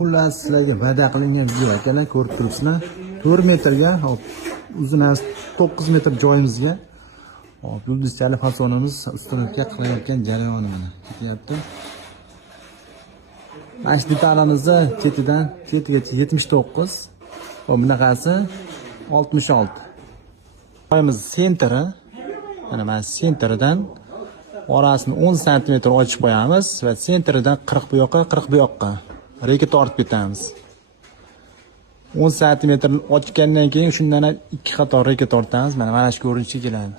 xullas sizlarga va'da qilingan video akalar, ko'rib turibsizlar. 4 metrga, hop, uzunasi 9 metr joyimizga hop, yulduzchali fasonimiz ustunovka qilayotgan jarayoni mana ketyapti. Mana shu detalimizni chetigacha 79, va bunaqasi 66. Joyimiz sentri, mana sentridan orasini 10 sm ochib qo'yamiz va sentridan 40 bu yoqqa, 40 bu yoqqa reka tortib ketamiz. 10 sm ochgandan keyin shundan 2 qator reka tortamiz. Mana shu ko'rinishga keladi.